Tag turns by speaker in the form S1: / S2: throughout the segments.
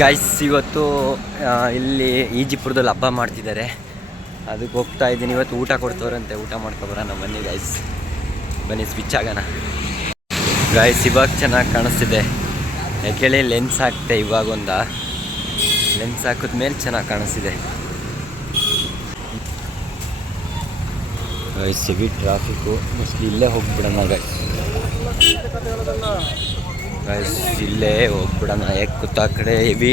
S1: Guys ಇವತ್ತು ಇಲ್ಲಿ ಈಜಿಪುರದಲ್ಲಿ ಹಬ್ಬ ಮಾಡ್ತಿದ್ದಾರೆ. ಅದಕ್ಕೆ ಹೋಗ್ತಾ ಇದ್ದೀನಿ. ಇವತ್ತು ಊಟ ಕೊಡ್ತವ್ರಂತೆ. ಊಟ ಮಾಡ್ಕೊಬರೋಣ ಬನ್ನಿ ಗೈಸ್ ಬನ್ನಿ ಸ್ವಿಚ್ ಆಗೋಣ. ಗೈಸ್ ಇವಾಗ ಚೆನ್ನಾಗಿ ಕಾಣಿಸ್ತಿದೆ. ಯಾಕೇಳಿ ಲೆನ್ಸ್ ಹಾಕ್ತೆ ಇವಾಗ ಒಂದ. ಲೆನ್ಸ್ ಹಾಕಿದ್ಮೇಲೆ ಚೆನ್ನಾಗಿ ಕಾಣಿಸ್ತಿದೆ. ಗೈಸ್ ಹೆವಿ ಟ್ರಾಫಿಕ್ಕು ಮೋಸ್ಟ್ಲಿ ಇಲ್ಲೇ ಹೋಗ್ಬಿಡೋಣ ಗೈಸ್ ಇಲ್ಲೇ ಹೋಗ್ಬಿಡೋಣ. ಯಾಕೆ ಗೊತ್ತಾ? ಆ ಕಡೆ ಹೆವಿ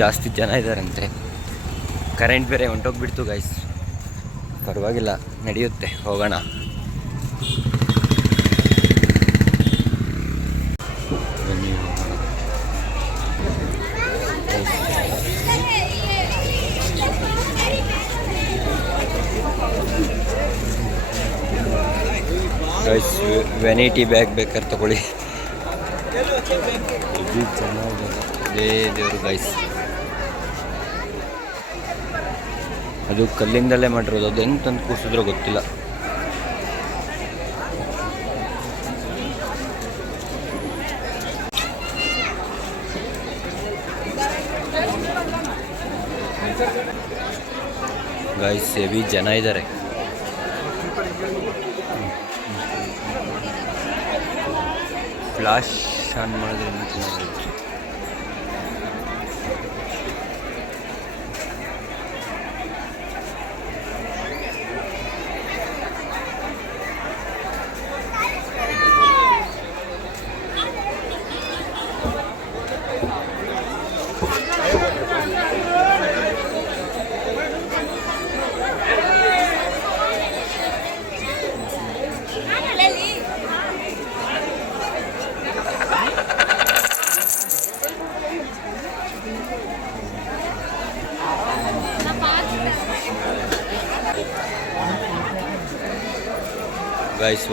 S1: ಜಾಸ್ತಿ ಜನ ಇದ್ದಾರಂತೆ ಕರೆಂಟ್ ಬೇರೆ ಹೊಂಟೋಗ್ಬಿಡ್ತು ಗೈಸ್ ಪರವಾಗಿಲ್ಲ, ನಡೆಯುತ್ತೆ, ಹೋಗೋಣ. ಗೈಸ್ ವೆನೈಟಿ ಬ್ಯಾಗ್ ಬೇಕಾದ್ರೆ ತಗೊಳ್ಳಿ. ಇದು ದೇವರು ಗೈಸ್ ಅದು ಕಲ್ಲಿಂದಲೇ ಮಾಡಿರೋದು. ಅದು ಹೆಂಗೆ ತಂದು ಕೂರಿಸಿದ್ರೋ ಗೊತ್ತಿಲ್ಲ. ಗೈಸ್ ಹೆವಿ ಜನ ಇದ್ದಾರೆ ಫ್ಲಾಶ್ shan madre mitnare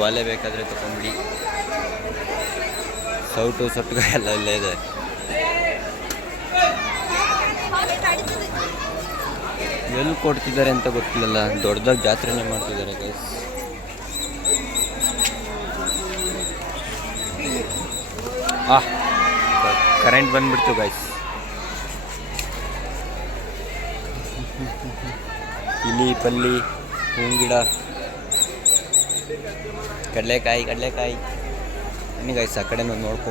S1: ವಾಲೆ ಬೇಕಾದರೆ ತಗೊಂಬಿಡಿ. ಸೌಟು ಸೊಟ್ಟುಗ ಎಲ್ಲ ಇಲ್ಲೇ ಇದೆ. ಎಲ್ಲಿ ಕೊಡ್ತಿದ್ದಾರೆ ಅಂತ ಗೊತ್ತಿಲ್ಲಲ್ಲ. ದೊಡ್ಡದಾಗಿ ಜಾತ್ರೆನೇ ಮಾಡ್ತಿದ್ದಾರೆ ಗೈಸ್ ಆ ಕರೆಂಟ್ ಬಂದ್ಬಿಡ್ತು ಗೈಸ್ ಇಲಿ, ಪಲ್ಲಿ, ಹೂವಿನ ಗಿಡ. ಕಡಲೆಕಾಯಿ ಕಡಲೆಕಾಯಿ. ಬನ್ನಿ ಗೈಸ್ ಆ ಕಡೆ ನೋಡ್ಕೊ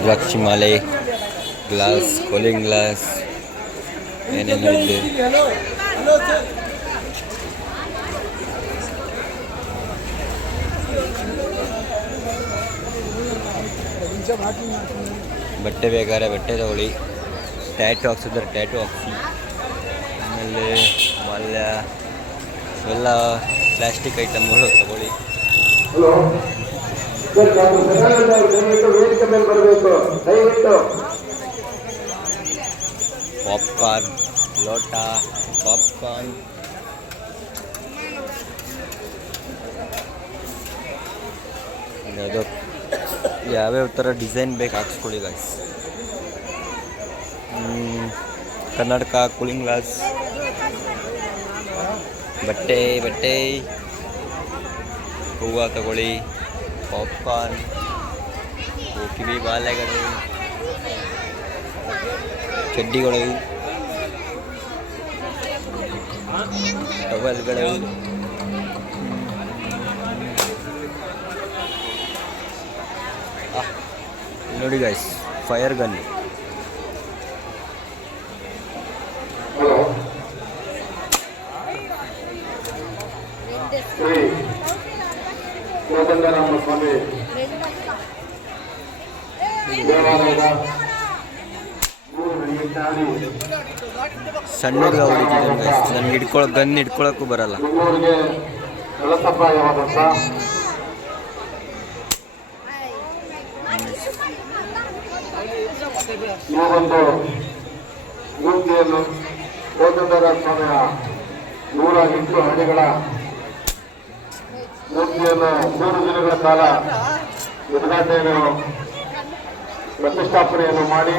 S1: ರುದ್ರಾಕ್ಷಿ ಮಾಲೆ ಗ್ಲಾಸ್ ಕೂಲಿಂಗ್ ಗ್ಲಾಸ್ ಏನೇನೋ ಇದೆ ಬಟ್ಟೆ ಬೇಕಾದ್ರೆ ಬಟ್ಟೆ ತಗೊಳ್ಳಿ. ಟ್ಯಾಟು ಹಾಕ್ಸಿದ್ರೆ ಟ್ಯಾಟು ಹಾಕ್ಸಿ. ಆಮೇಲೆ ಮಲ್ಯ ಎಲ್ಲ ಪ್ಲಾಸ್ಟಿಕ್ ಐಟಮ್ಗಳು ತಗೊಳ್ಳಿ.
S2: ದಯವಿಟ್ಟು ವೇದಿಕೆ ಬರಬೇಕು
S1: ಪಾಪ್ಕಾರ್ನ್ ಲೋಟ ಪಾಪ್ಕಾರ್ನ್ ಅದು ಯಾವ್ಯಾವ ಥರ ಡಿಸೈನ್ ಬೇಕು ಹಾಕ್ಸ್ಕೊಳ್ಳಿ ಗಾಯ್ಸ್ ಕನ್ನಡಕ ಕೂಲಿಂಗ್ ಗ್ಲಾಸ್ ಬಟ್ಟೆ ಬಟ್ಟೆ. ಹೂವು ತಗೊಳ್ಳಿ. ಪಾಪ್ಕಾರ್ನ್ ಕಿವಿ ಬಾಲೆಗಳು ಚಡ್ಡಿಗಳು ಟವಲ್ಗಳು ಆಹ್, ಇಲ್ಲಿ ನೋಡಿ guys
S2: fire gun Kodandarama Swami. ದೇವಾಲಯದ
S1: ಸಣ್ಣ ನನ್ಗೆ ಹಿಡ್ಕೊಳಕ್ ಗನ್ ಹಿಡ್ಕೊಳಕ್ಕೂ ಬರಲ್ಲ.
S2: ಈ ಒಂದು ಮೂರ್ತಿಯನ್ನು ಕೋದಂಡರಾಮ ಸ್ವಾಮಿಯ
S3: ನೂರ ಎಂಟು ಹಳ್ಳಿಗಳ ಮೂರ್ತಿಯನ್ನು ಮೂರು ದಿನಗಳ ಕಾಲ ಉದ್ಘಾಟನೆಯನ್ನು ಪ್ರತಿಷ್ಠಾಪನೆಯನ್ನು ಮಾಡಿ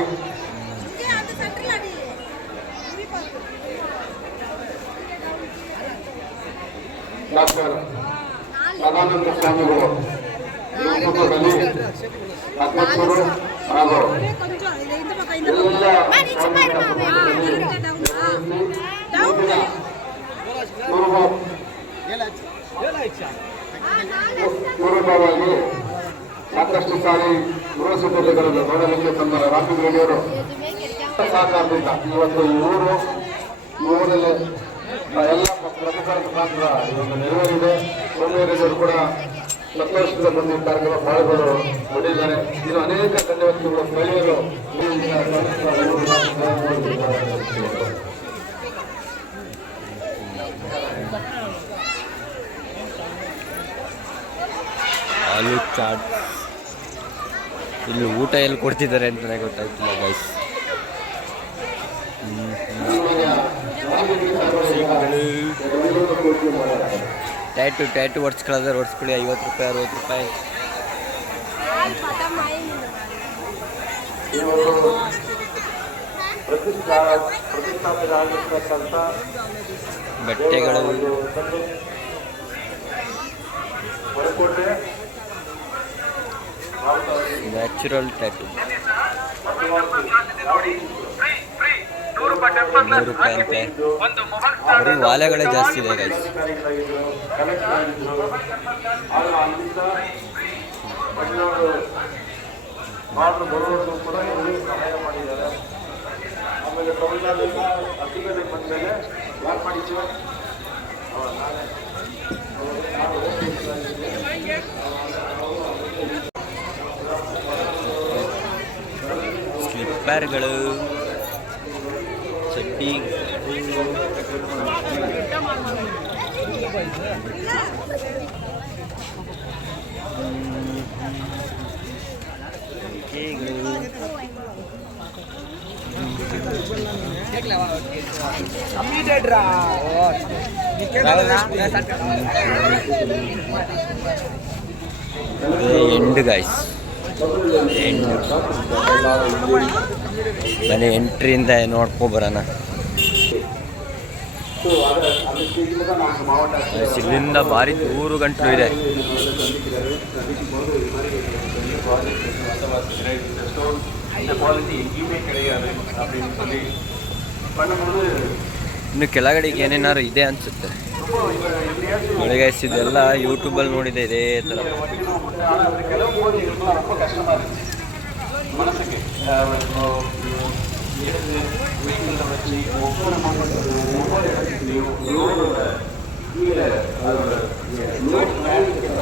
S3: ಡಾಕ್ಟರ್ ಸದಾನಂದ ಸ್ವಾಮಿಗಳು ನೇತೃತ್ವದಲ್ಲಿ ಅಧ್ಯಕ್ಷರು ಹಾಗೂ ಎಲ್ಲ ಪೂರ್ವ ಪೂರ್ವಭಾವಾಗಿ ಸಾಕಷ್ಟು ಸಾರಿ ಗೃಹ ಸಿದ್ಧತೆಗಳನ್ನು ನೋಡಲಿಕ್ಕೆ ತಮ್ಮ ರಾಮಲಿಂಗ ರೆಡ್ಡಿಯವರು ಸಹಕಾರದಿಂದ ಇವತ್ತು ಈ ಊರು ಎಲ್ಲ ಪ್ರಮುಖರ ಮುಖಾಂತರ ನೆರವೇರಿದೆ. ಸೋಮೇಶ್ವರರು ಕೂಡ ಸಂತೋಷದಿಂದ ಬಂದು ಕಾರ್ಯಕ್ರಮ ಪಾಲ್ಗೊಳ್ಳಲು ಹೊಂದಿದ್ದಾರೆ ಇದು ಅನೇಕ ಧನ್ಯವಾದಗಳು ಕಲಿಯಲು
S1: ಆಲೂ ಚಾಟ್. ಇಲ್ಲಿ ಊಟ ಎಲ್ಲಿ ಕೊಡ್ತಿದ್ದಾರೆ ಅಂತಲೇ ಗೊತ್ತಾಗ್ತಿಲ್ಲ ಗೈಸ್ ಟ್ಯಾಟು ಟ್ಯಾಟು ಒಡ್ಸ್ಕೊಳ್ಳೋದ್ರೆ ಒಡ್ಸ್ಕೊಳ್ಳಿ, ಐವತ್ತು ರೂಪಾಯಿ, ಅರವತ್ತು ರೂಪಾಯಿ. ಬಟ್ಟೆಗಳು. ನ್ಯಾಚುರಲ್ ಟ್ಯಾಟು
S4: ನೂರು ರೂಪಾಯಿ
S1: ಅಂತೆ
S4: ಒಂದು ಮೊಬೈಲ್
S1: ಬರೀ ವಾಲೆಗಳೇ ಜಾಸ್ತಿ ಇದೆ ಗೈಸ್
S3: ಆಮೇಲೆ ತಮಿಳ್ನಾಡಿಂದ ಅತಿಗಡೆ ಬಂದ ಮೇಲೆ ಯಾರು ಮಾಡಿದ್ದೀವಿ
S1: ಸ್ಲಿಪ್ಪರ್ಗಳು ಚಡ್ಡಿ ಎಂಡ್ ಗಾಯ್ಸ್ ಮನೆ ಎಂಟ್ರಿಯಿಂದ ನೋಡ್ಕೊಬರೋಣ ಇಲ್ಲಿಂದ ಭಾರಿ ಮೂರು ಗಂಟಲು ಇದೆ. ಇನ್ನು ಕೆಳಗಡೆಗೆ ಏನೇನಾದ್ರು ಇದೆ ಅನ್ಸುತ್ತೆ. ನೋಡಿ ಗೈಸ್ ಇದೆಲ್ಲ ಯೂಟ್ಯೂಬಲ್ಲಿ ನೋಡಿದೆ ಇದೇ
S3: ತರ.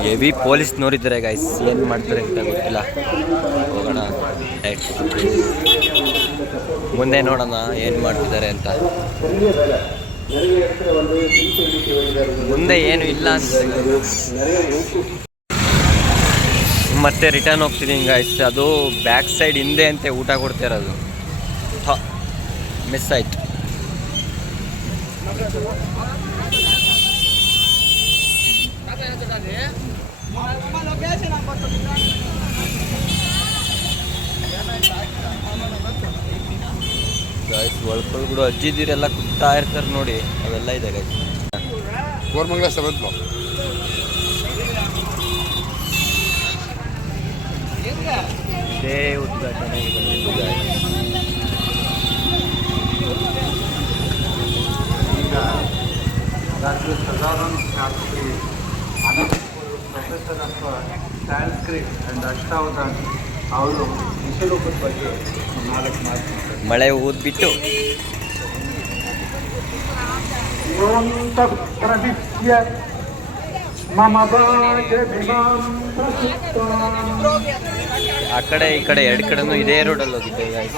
S1: ಹೆವಿ ಪೊಲೀಸ್ ನೋಡಿದ್ದಾರೆ ಗೈಸ್ ಏನ್ ಮಾಡ್ತಾರೆ ಅಂತ ಗೊತ್ತಿಲ್ಲ. ಹೋಗೋಣ ಮುಂದೆ ನೋಡೋಣ ಏನ್ ಮಾಡ್ತಿದ್ದಾರೆ ಅಂತ. ಮುಂದೆ ಏನು ಇಲ್ಲ. ಮತ್ತೆ ರಿಟರ್ನ್ ಹೋಗ್ತೀನಿ ಗಾಯ್ಸ್ ಅದು ಬ್ಯಾಕ್ ಸೈಡ್ ಹಿಂದೆ ಅಂತೆ ಊಟ ಕೊಡ್ತಿರೋದು ಮಿಸ್ ಆಯ್ತು. ಗಾಯ್ಸ್ ಒಳ್ಕೊಳ್ಬಿಡು ಅಜ್ಜಿದಿರೆಲ್ಲ ಕುತ್ತಾ ಇರ್ತಾರೆ ನೋಡಿ ಅವೆಲ್ಲ ಇದೆ ಗಾಯ್ಸ್
S5: ಕೋರ್ಮಂಗ್ಲ ಸೆವೆಂತ್ ಬ್ಲಾಕ್
S1: ಇದೇ ಈಗ ಬಂದಿದ್ದು
S3: guys doctor Sadananda Shastri professor of and ಅಷ್ಟಾವಧಾನ ಅವರು
S1: ಮಳೆ ಊದ್ಬಿಟ್ಟು. ಆ ಕಡೆ ಈ ಕಡೆ ಎರಡು ಕಡೆನೂ ಇದೇ ರೋಡಲ್ಲಿ ಹೋಗಿದ್ದೆ ಗಾಯ್ಸ್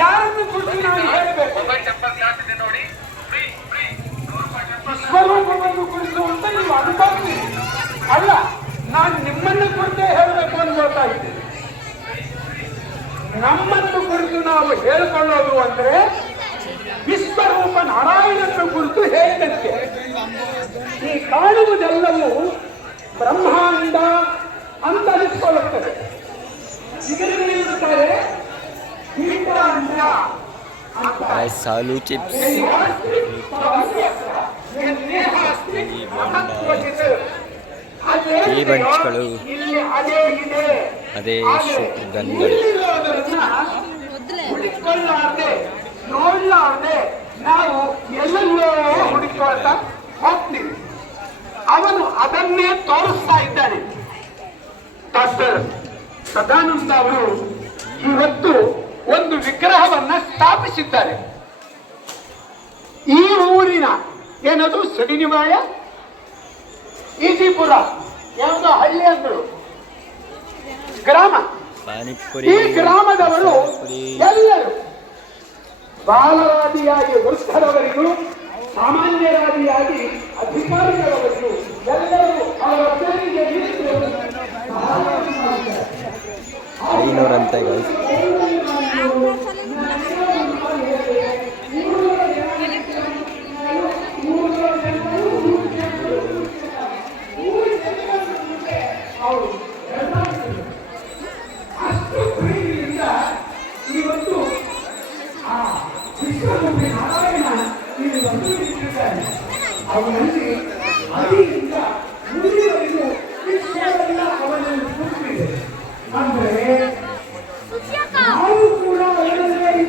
S2: ಯಾರನ್ನು ಕುರಿತು ನಾನು ಹೇಳಬೇಕು? ಸ್ವರೂಪವನ್ನು ಕುರಿಸುವಂತ ನೀವು ಅನುಭವಿಸಿ. ಅಲ್ಲ ನಾನು ನಿಮ್ಮನ್ನು ಕುರಿತೇ ಹೇಳಬೇಕು ಅನ್ಕೊಳ್ತಾ ಇದ್ದೀನಿ. ನಮ್ಮನ್ನು ಕುರಿತು ನಾವು ಹೇಳ್ಕೊಳ್ಳೋದು ಅಂದ್ರೆ ವಿಶ್ವರೂಪ ನಾರಾಯಣನ ಕುರಿತು ಹೇಳಿದಂತೆ. ಈ ಕಾಣುವುದೆಲ್ಲವೂ ಬ್ರಹ್ಮಾಂಡ ಅಂತ ಅನಿಸ್ಕೊಳ್ಳುತ್ತದೆ ಇದರಲ್ಲಿ ಅಂತ
S1: ಗಾಯ್ಸ್ ಸಾಲು ಚಿಪ್ಸ್ ಈ ಬಂಚ್ಗಳು ಅದೇ ಗನ್ಗಳು
S2: ನಾವು ಎಲ್ಲೆಲ್ಲೋ ಹುಡುಕೊಳ್ತಾ ಹೋಗ್ತೀವಿ. ಅವನು ಅದನ್ನೇ ತೋರಿಸ್ತಾ ಇದ್ದಾನೆ. ಡಾಕ್ಟರ್ ಸದಾನಂದ ಅವರು ಇವತ್ತು ಒಂದು ವಿಗ್ರಹವನ್ನ ಸ್ಥಾಪಿಸಿದ್ದಾರೆ. ಈ ಊರಿನ ಏನದು? ಸಡಿನಿವಾಯ ಈಜಿಪುರ ಯಾವುದೋ ಹಳ್ಳಿ ಅಂದರು. ಗ್ರಾಮ. ಈ ಗ್ರಾಮದವರು ಎಲ್ಲರೂ ಬಾಲವಾದಿಯಾಗಿ ವೃದ್ಧರವರಿಗೂ ಸಾಮಾನ್ಯರಾದಿಯಾಗಿ ಅಧಿಕಾರಿಗಳವರಿಗೂ ಎಲ್ಲರೂ ಅವರ.
S1: ಐನೂರಂತೆ
S2: Anh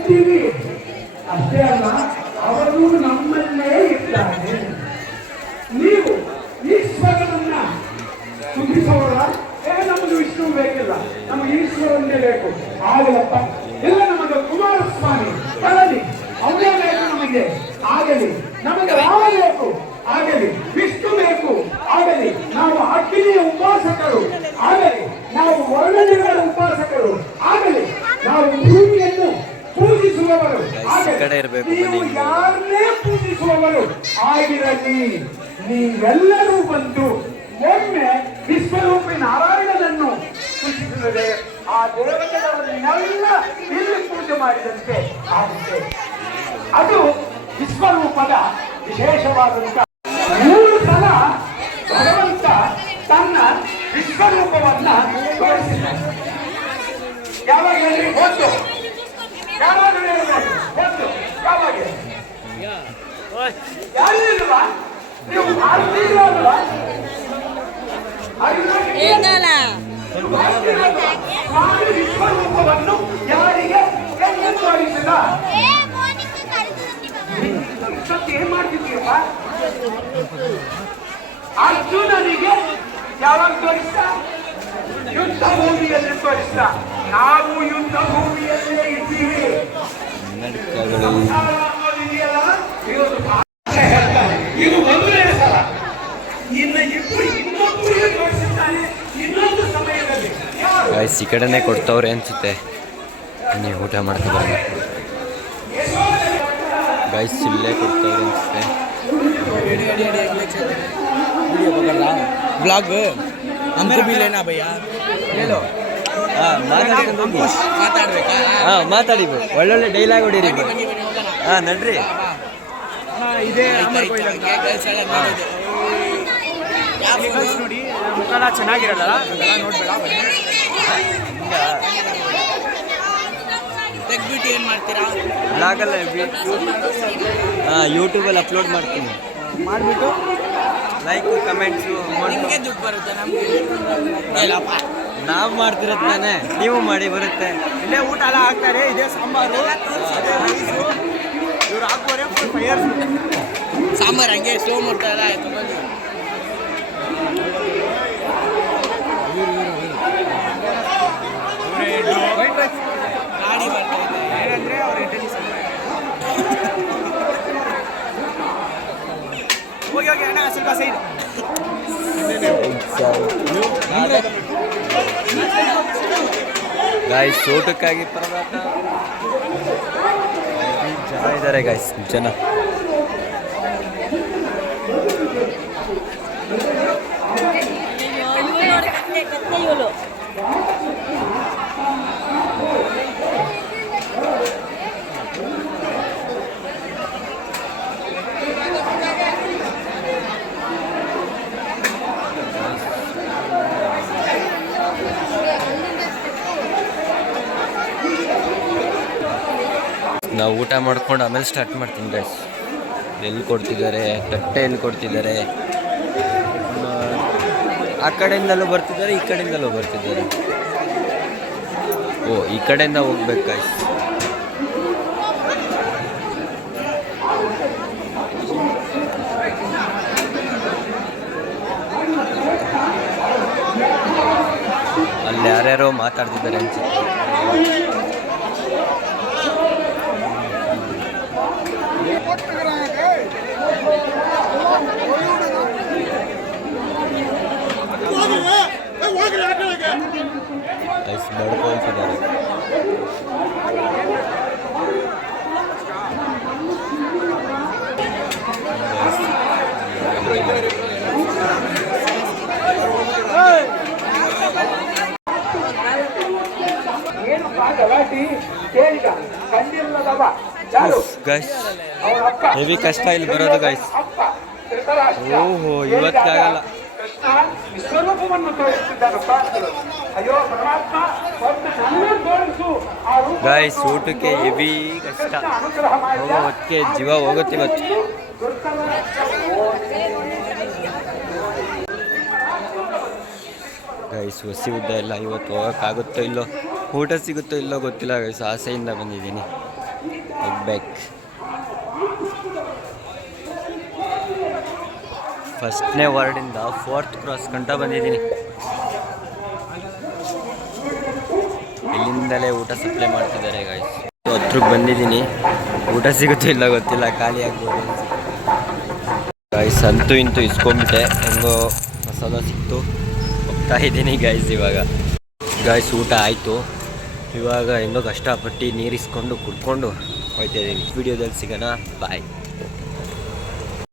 S2: TV, a ನೀವು. ಯಾರನ್ನೇ ಪೂಜಿಸುವವರು ಆಗಿರಲಿ, ನೀವೆಲ್ಲರೂ ಬಂದು ಒಮ್ಮೆ ವಿಶ್ವರೂಪಿ ನಾರಾಯಣನನ್ನು ಪೂಜಿಸಿದರೆ ಆ ದೇವತೆಗಳನ್ನೆಲ್ಲ ಇಲ್ಲಿ ಪೂಜೆ ಮಾಡಿದಂತೆ ಆಗುತ್ತೆ. ಅದು ವಿಶ್ವರೂಪದ ವಿಶೇಷವಾದಂತ ಮೂರು ಸಲ ಭಗವಂತ ತನ್ನ ವಿಶ್ವರೂಪವನ್ನ ತೋರಿಸಿದ್ದಾನೆ. ಯಾವಾಗ ಹೇಳಿ ಒಂದು ಯಾವಾಗ ಹೇಳಬೇಕು ಒಂದು ಯಾವಾಗ ವಿಶ್ವರೂಪವನ್ನು ಯಾರಿಗೆ ಏನ್ ಮಾಡ್ತಿದ್ದೀಯಪ್ಪ ಅರ್ಜುನನಿಗೆ ಯಾವಾಗ ತೋರಿಸ್ತ? ಯುದ್ಧ ಭೂಮಿಯಲ್ಲಿ ತೋರಿಸ್ತ. ನಾವು ಯುದ್ಧ ಭೂಮಿಯಲ್ಲೇ ಇದ್ದೀವಿ.
S1: ಕನ್ನಡಕಗಳು
S2: ಸಂಸಾರ ಅನ್ನೋದಿದೆಯಲ್ಲ, ಇದೊಂದು ಭಾಷೆ ಹೇಳ್ತಾರೆ. ಇದು ಒಂದನೇ ಸಲ ಇನ್ನು ಇಬ್ಬರು ಇನ್ನೊಬ್ಬರಿಗೆ ತೋರಿಸಿದ್ದಾನೆ ಇನ್ನೊಂದು ಸಮಯದಲ್ಲಿ ಯಾರು
S1: ಗಾಯ್ಸ್ ಈ ಕಡೆನೇ ಕೊಡ್ತವ್ರೆ ಅನ್ಸುತ್ತೆ ನೀವು ಊಟ ಮಾಡ್ತಿದ್ದಾರೆ ಗಾಯ್ಸ್ ಇಲ್ಲೇ ಕೊಡ್ತವ್ರೆ ಅನ್ಸುತ್ತೆ
S6: ब्लॉग हमको भी लेना भैया ले लो
S1: ಹಾಂ ಮಾತಾಡ್ಕೊಂಡು ಹೋಗಿ
S6: ಮಾತಾಡ್ಬೇಕಾ
S1: ಹಾಂ ಮಾತಾಡಿ bro. ಒಳ್ಳೊಳ್ಳೆ ಡೈಲಾಗ್ ಹೊಡೀರಿ bro.
S6: ಬನ್ನಿ ಬನ್ನಿ ಹೋಗೋಣ
S1: ಹಾಂ ನಡ್ರಿ
S6: ಇದೆ ನೋಡಿ ಮುಖನ ಚೆನ್ನಾಗಿರಲ್ಲ ಅದೆಲ್ಲ ನೋಡ್ಬೇಡ ತೆಗ್ದ್ಬಿಟ್ಟು ಏನು ಮಾಡ್ತೀರಾ?
S1: ಬ್ಲಾಗಲ್ಲ ಹಾಂ ಯೂಟ್ಯೂಬಲ್ಲಿ ಅಪ್ಲೋಡ್ ಮಾಡ್ತೀನಿ.
S6: ಮಾಡಿಬಿಟ್ಟು.
S1: ಲೈಕ್ ಕಮೆಂಟ್ಸು
S6: ನಿಮಗೆ ದುಡ್ಡು ಬರುತ್ತೆ ನಮಗೆ?
S1: ನಾವು ಮಾಡ್ತಿರೋದು ತಾನೇ. ನೀವು ಮಾಡಿ ಬರುತ್ತೆ.
S6: ಇಲ್ಲೇ ಊಟ ಎಲ್ಲ ಹಾಕ್ತಾರೆ ಇದೇ ಸಾಂಬಾರು ಇವ್ರು ಹಾಕೋರೆ ಫುಲ್ ಫೈರ್ಸ್ ಸಾಂಬಾರು ಹಂಗೆ ಗಾಡಿ ಬರ್ತಾ ಇದೆ. ಏನಂದ್ರೆ ಅವ್ರ ಸಾಂಬಾರು ಹೋಗಿ ಹೋಗಿ
S1: ಗಾಯ್ಸ್ ಜನ ಇದ್ದಾರೆ ಗಾಯ್ಸ್ ಜನ. ನಾವು ಊಟ ಮಾಡ್ಕೊಂಡು ಆಮೇಲೆ ಸ್ಟಾರ್ಟ್ ಮಾಡ್ತೀನಿ ಗೈಸ್ ಎಲ್ಲಿ ಕೊಡ್ತಿದ್ದಾರೆ? ತಟ್ಟೆ ಎಲ್ಲಿ ಕೊಡ್ತಿದ್ದಾರೆ? ಆ ಕಡೆಯಿಂದಲೂ ಬರ್ತಿದ್ದಾರೆ ಈ ಕಡೆಯಿಂದಲೂ ಬರ್ತಿದ್ದಾರೆ. ಓ ಈ ಕಡೆಯಿಂದ ಹೋಗ್ಬೇಕಾಯ್ತು. ಅಲ್ಲಿ ಯಾರ್ಯಾರೋ ಮಾತಾಡ್ತಿದ್ದಾರೆ ಅನ್ಸುತ್ತೆ. ಗೈಸ್ ಬಡ್ಕೊಳ್ತಿದ್ದಾರೆ ಗೈಸ್ ಹೆವಿ ಕಷ್ಟ ಇಲ್ಲಿ ಬರೋದು ಗೈಸ್ ಓಹೋ ಇವತ್ತಾಗಲ್ಲ
S2: ಕೃಷ್ಣ ವಿಶ್ವರೂಪವನ್ನು ತೋರಿಸಿದ್ದಾನಪ್ಪ ಅಯ್ಯೋ ಪರಮಾತ್ಮ ಒಂದು ಸಣ್ಣ ತೋರಿಸು.
S1: ಗೈಸ್ ಊಟಕ್ಕೆ ಹೆವಿ ಕಷ್ಟ ಹೊತ್ತಿಗೆ ಜೀವ ಹೋಗುತ್ತೆ ಇವತ್ತು. ಗೈಸ್ ಹೊಸಿ ಉದ್ದ ಇಲ್ಲ ಇವತ್ತು ಹೋಗೋಕ್ಕಾಗುತ್ತೋ ಇಲ್ಲೋ? ಊಟ ಸಿಗುತ್ತೋ ಇಲ್ಲೋ ಗೊತ್ತಿಲ್ಲ. ಗೈಸ್ ಆಸೆಯಿಂದ ಬಂದಿದ್ದೀನಿ. ಹೋಗ್ಬೇಕು ಫಸ್ಟ್ನೇ ವಾರ್ಡಿಂದ ಫೋರ್ತ್ ಕ್ರಾಸ್ ಗಂಟ ಬಂದಿದ್ದೀನಿ. ಇಲ್ಲಿಂದಲೇ ಊಟ ಸಪ್ಲೈ ಮಾಡ್ತಿದ್ದಾರೆ ಗಾಯ್ಸ್ ಹತ್ರಕ್ಕೆ ಬಂದಿದ್ದೀನಿ. ಊಟ ಸಿಗುತ್ತೋ ಇಲ್ಲ ಗೊತ್ತಿಲ್ಲ, ಖಾಲಿ ಆಗ್ಬೋದು ಗಾಯ್ಸ್ ಅಂತೂ ಇಂತೂ ಇಸ್ಕೊಂಬಿಟ್ಟೆ. ಹೆಂಗೋ ಮಸಾಲ ಸಿಕ್ತು. ಹೋಗ್ತಾ ಇದ್ದೀನಿ ಗಾಯ್ಸ್ ಇವಾಗ. ಗಾಯ್ಸ್ ಊಟ ಆಯಿತು. ಇವಾಗ ಹೆಂಗೋ ಕಷ್ಟಪಟ್ಟು ನೀರಿಸ್ಕೊಂಡು ಕುಡ್ಕೊಂಡು ಹೋಗ್ತಾ ಇದ್ದೀನಿ. ವಿಡಿಯೋದಲ್ಲಿ ಸಿಗೋಣ. ಬಾಯ್